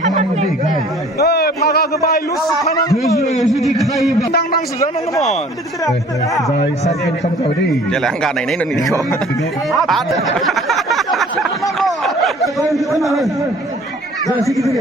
फागा गोबाय लुस खानां जुदि खायोबा दांदांसो जानांगौमोन जाय सार्केल खालामजाबाय दै जेला आं गानायनाय नोंनिखौ जासि गिदिर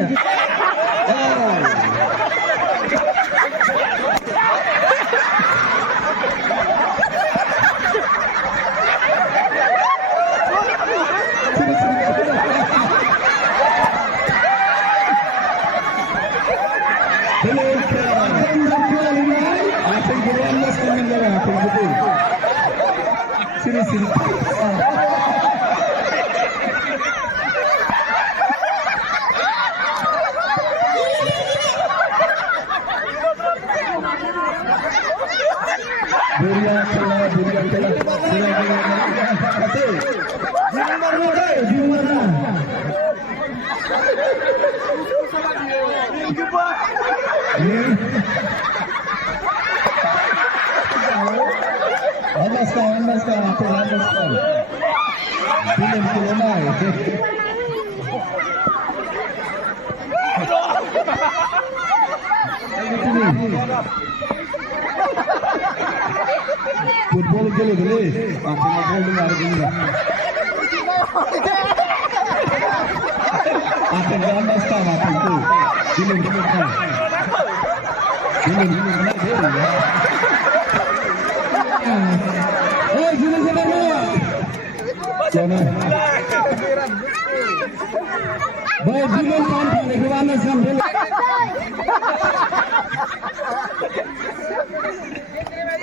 Football gele gele, akhirnya gol dengar gini. Akhirnya anda sama itu, gini kan, gini mana dia? Gini sebenarnya, jangan. Baik gini sampai ke mana sampai.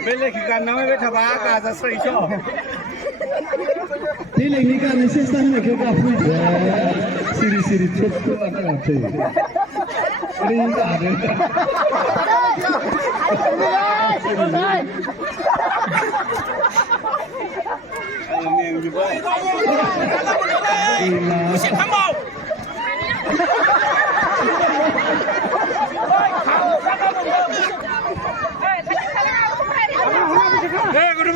Beli ikan namanya betapa kaza serius. Beli ikan sistem nak kita punya siri cukup ada tu. Ini ada. Musik kamu.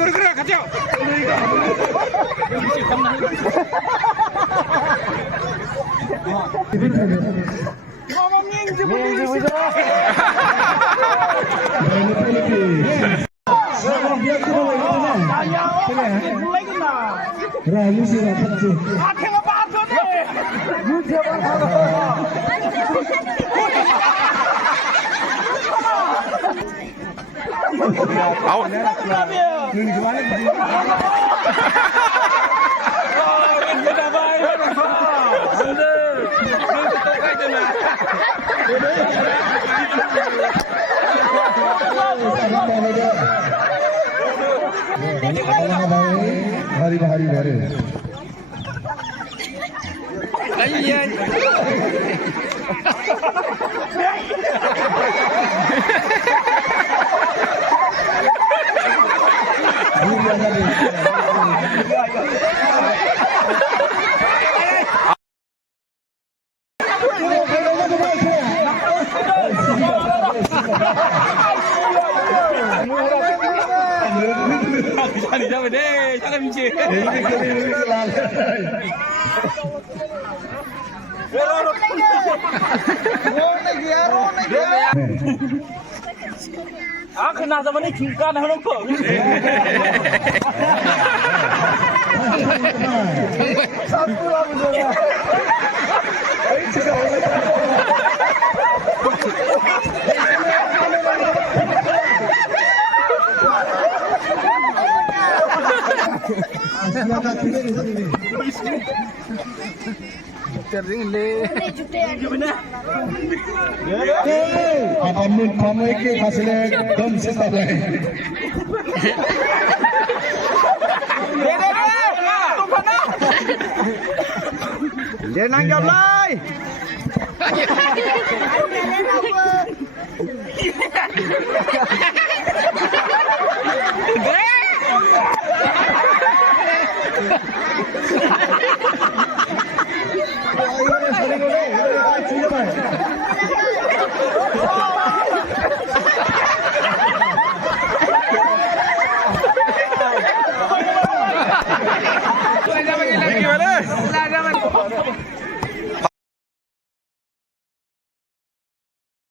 bergerak kacau. Hari-hari baru. Jangan deh, jangan bincang. Aku nak zaman ni cingkan orang kau. Satu lah betul. Kamu ke hasilnya dom setahun lagi. Dia nanggap lagi.